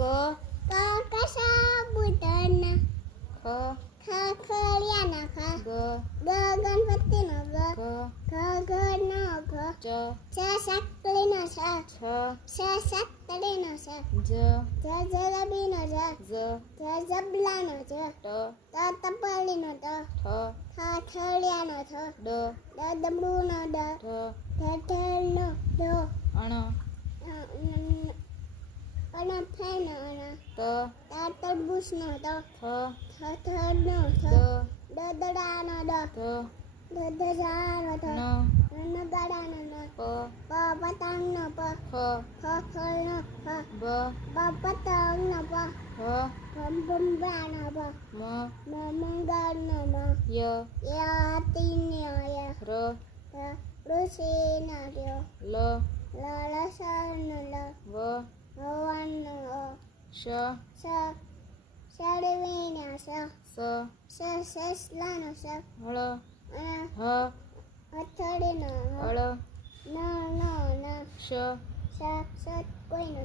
ક કસાબુતરના ખ ખખડિયાના ખ ગ ગણપતિનો ગ ઘનો ઘ ચ સાકલીનો છ સાકલીનો જ જલેબીનો જ જબલાનો ટ તપલીનો ઠ થળિયાનો ડ ડબલુનો ઢ ઢેઢનો ઢો અણ અણફેનો ત તરબૂચનો થ થડનો દ દડાનો ધ ધજાનો ન નગાડાનો પ પતંગનો ફ ખળનો બ પતંગનો હ ભમરાનો મ મંગળનો ય યાતિનો ર ઋષિનો લ લસણનો વ ભવનનો શ શરવીનો સસલાનો હળ હ હથડીનો અળ ન શ કોઈનો